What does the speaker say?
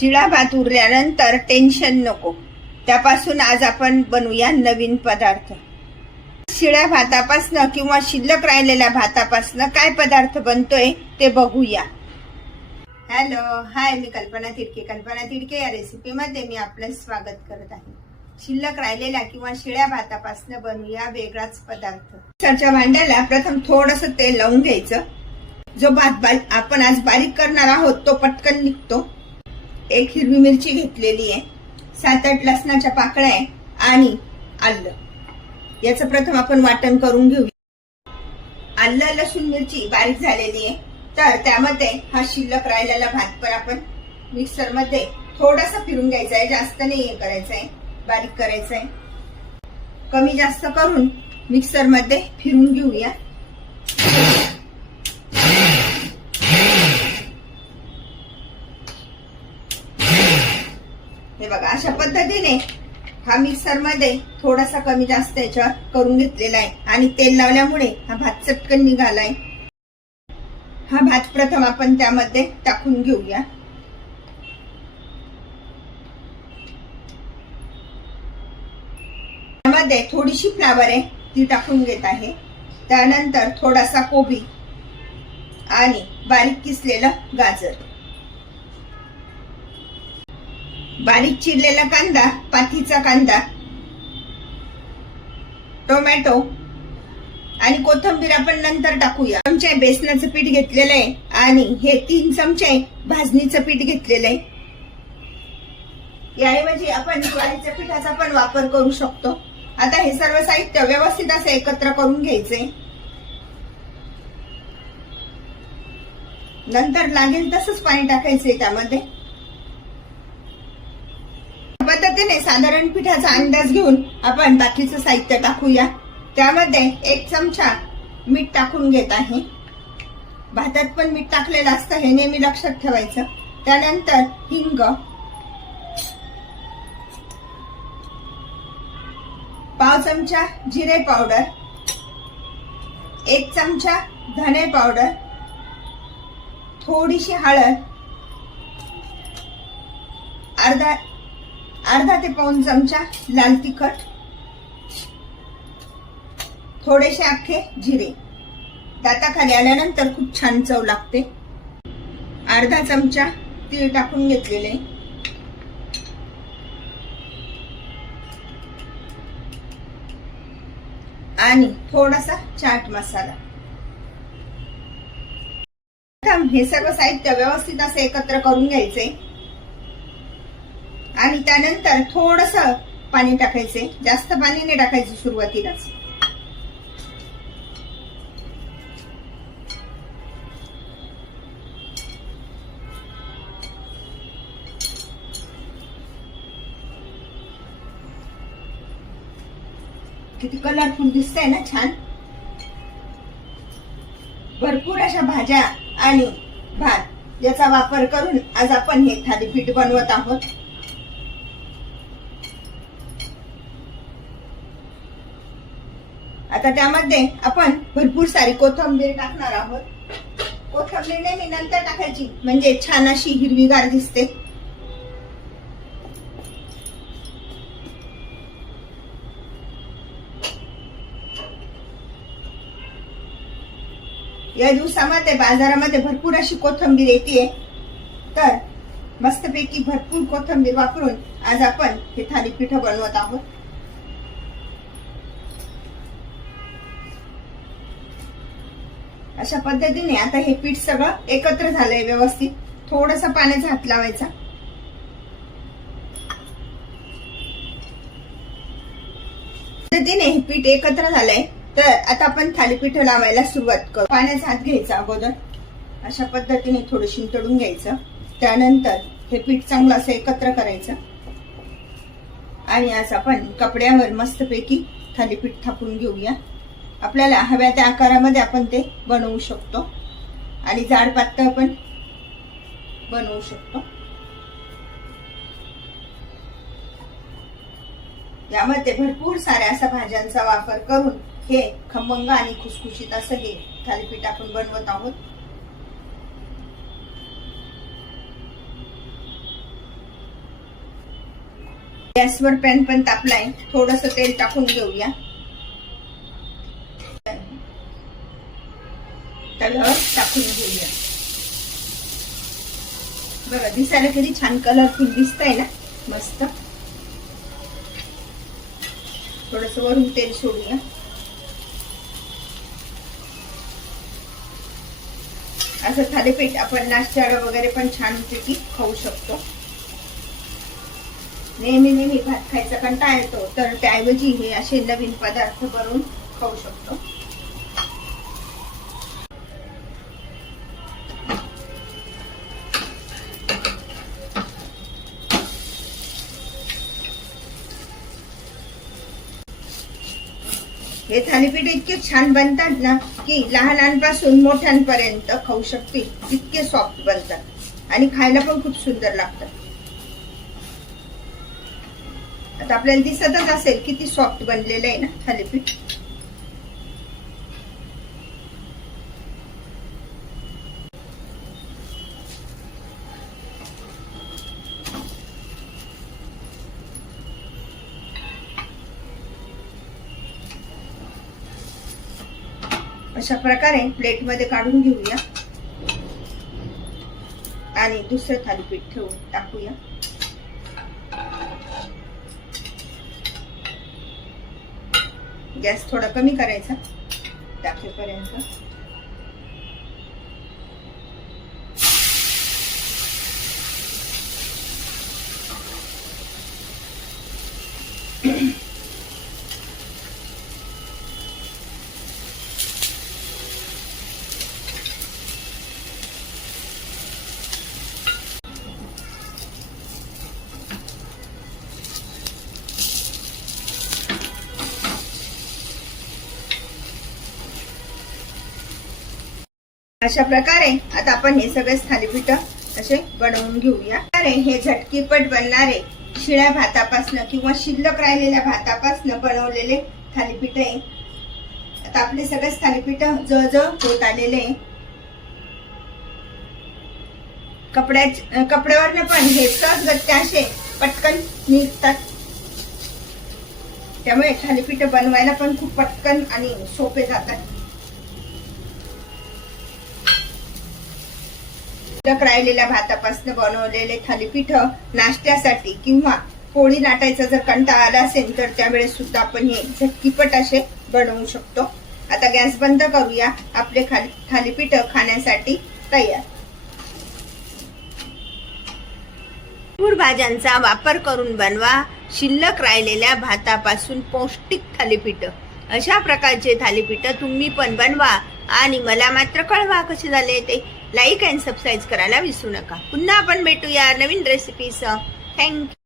शिळा भात उरल्यानंतर टेन्शन नको. त्यापासून आज आपण बनवूया नवीन पदार्थ. शिळ्या भातापासनं किंवा शिल्लक राहिलेल्या भातापासनं काय पदार्थ बनतोय ते बघूया. हॅलो हाय मी कल्पना तिडके. कल्पना तिडके या रेसिपीमध्ये मी आपलं स्वागत करत आहे. शिल्लक राहिलेल्या किंवा शिळ्या भातापासनं बनवूया वेगळाच पदार्थ. मिक्सरच्या भांड्याला प्रथम थोडस तेल लावून घ्यायचं. जो भात बारीक आपण आज बारीक करणार आहोत तो पटकन निघतो. एक हिरवी मिरची घेतलेली आहे. सात आठ लसणाच्या पाकळ्या आहे आणि आलं. याचं प्रथम आपण वाटण करून घेऊया आलं लसूण मिरची बारीक झालेली आहे. तर त्यामध्ये हा शिल्लक राहिलेला भात पण आपण मिक्सरमध्ये थोडासा फिरून घ्यायचा आहे. जास्त नाही हे करायचं आहे. बारीक करायचं आहे. कमी जास्त करून मिक्सरमध्ये फिरून घेऊया. हे बघा अशा पद्धतीने हा मिक्सरमध्ये थोडासा कमी जास्त याच्यावर करून घेतलेला आहे. आणि तेल लावल्यामुळे हा भात चटकन निघालाय. हा भात प्रथम आपण त्यामध्ये टाकून घेऊया. त्यामध्ये थोडीशी फ्लावर आहे ती टाकून घेत आहे. त्यानंतर थोडासा कोबी आणि बारीक किसलेलं गाजर. बारीक चिरलेला कांदा पाथीचा कांदा टोमॅटो आणि कोथंबीर आपण नंतर टाकूया. चमचे बेसनाचं पीठ घेतलेलं आहे आणि हे तीन चमचे भाजणीचं पीठ घेतलेलं आहे. याऐवजी आपण ज्वारीच्या पिठाचा पण वापर करू शकतो. आता हे सर्व साहित्य व्यवस्थित असं एकत्र करून घ्यायचंय. नंतर लागेल तसंच पाणी टाकायचंय त्यामध्ये. पद्धतीने साधारण पिठाचा अंदाज घेऊन आपण बाकीचं साहित्य टाकूया. त्यामध्ये एक चमचा मीठ टाकून घेत आहे. भातात पण मीठ टाकलेलं असतं हे नेहमी लक्षात ठेवायचं. त्यानंतर हिंग. पाव चमचा जिरे पावडर. एक चमचा धने पावडर. थोडीशी हळद. अर्धा अर्धा ते पाऊन चमचा लाल तिखट थोडेसे अख्खे जिरे. दाताखाली आल्यानंतर खूप छान चव लागते. अर्धा चमचा तीळ टाकून घेतलेले. आणि थोडासा चाट मसाला. हे सर्व साहित्य व्यवस्थित असं एकत्र करून घ्यायचे. आणि त्यानंतर थोडस पाणी टाकायचे. जास्त पाणी नाही टाकायचे सुरुवातीलाच. किती कलरफुल दिसतंय ना छान. भरपूर अशा भाज्या आणि भात याचा वापर करून आज आपण हे थालीपीठ बनवत आहोत. आता त्यामध्ये आपण भरपूर सारी कोथंबीर टाकणार आहोत. कोथंबीर नेहमी नंतर टाकायची. म्हणजे छान अशी हिरवीगार दिसते. या दिवसामध्ये बाजारामध्ये भरपूर अशी कोथंबीर येते तर मस्तपैकी भरपूर कोथंबीर वापरून आज आपण हे थालीपीठ बनवत आहोत. अशा पद्धतीने आता हे पीठ सगळं एकत्र झालंय व्यवस्थित. थोडस पाण्याचा हात लावायचा. पद्धतीने हे पीठ एकत्र झालंय. तर आता आपण थालीपीठ लावायला सुरुवात करू. पाण्याचा हात घ्यायचा अगोदर. अशा पद्धतीने थोडं शिंतडून घ्यायचं. त्यानंतर हे पीठ चांगलं असं एकत्र करायचं. आणि आज आपण कपड्यावर मस्तपैकी थालीपीठ थापून घेऊया. आपल्याला हव्या त्या आकारामध्ये आपण ते बनवू शकतो. आणि जाड पातळ पण बनवू शकतो. यामध्ये भरपूर साऱ्या असा भाज्यांचा वापर करून हे खमंग आणि खुसखुशीत असं हे थालीपीठ आपण बनवत आहोत. गॅसवर पॅन पण तापलाय. थोडस तेल टाकून घेऊया. कलर टाकून घेऊया. बघा दिसायला किती छान कलरफुल दिसतंय ना? मस्त. थोडस वरून तेल सोडूया. असं थालीपीठ आपण नाश्त्याला वगैरे पण छानपैकी खाऊ शकतो. नेहमी नेहमी भात खायचा कंटाळा येतो तर त्याऐवजी हे असे नवीन पदार्थ बनवून खाऊ शकतो. हे थालीपीठ इतके छान बनतात ना की लहानांपासून मोठ्यांपर्यंत खाऊ शकतील. इतके सॉफ्ट बनतात. आणि खायला पण खूप सुंदर लागतात. आता आपल्याला दिसतच असेल किती सॉफ्ट बनलेलं आहे ना थालीपीठ. अशा प्रकारे प्लेटमध्ये काढून घेऊया. आणि दुसरं थालीपीठ ठेवून टाकूया. गॅस थोडा कमी करायचा. टाकेपर्यंत. अशा प्रकारे आता आपण हे सगळे थालीपीठ असे बनवून घेऊया. हे झटकीपट बनणारे शिळ्या भातापासनं किंवा शिल्लक राहिलेल्या भातापासनं बनवलेले थालीपीठ आहे. आता आपले सगळेच थालीपीठ जळजळ होत आलेले कपड्या कपड्यावरनं पण हे सहज गत्ते असे पटकन निघतात. त्यामुळे थालीपीठ बनवायला पण खूप पटकन आणि सोपे जातात. शिल्लक राहिलेल्या भातापासून बनवलेले थालीपीठ नाश्त्यासाठी किंवा पोळी लाटायचा जर कंटाळा आला असेल तर त्यावेळेस सुद्धा आपण हे झटकीपट असे बनवू शकतो. आता गॅस बंद करूया. आपले खाली थालीपीठ खाण्यासाठी तयार. भरपूर भाज्यांचा वापर करून बनवा. शिल्लक राहिलेल्या भातापासून पौष्टिक थालीपीठ. अशा प्रकारचे थालीपीठ तुम्ही पण बनवा. आणि मला मात्र कळवा कसे झाले ते. लाईक अँड सबस्क्राईब करायला विसरू नका. पुन्हा आपण भेटूया नवीन रेसिपीसह थँक्यू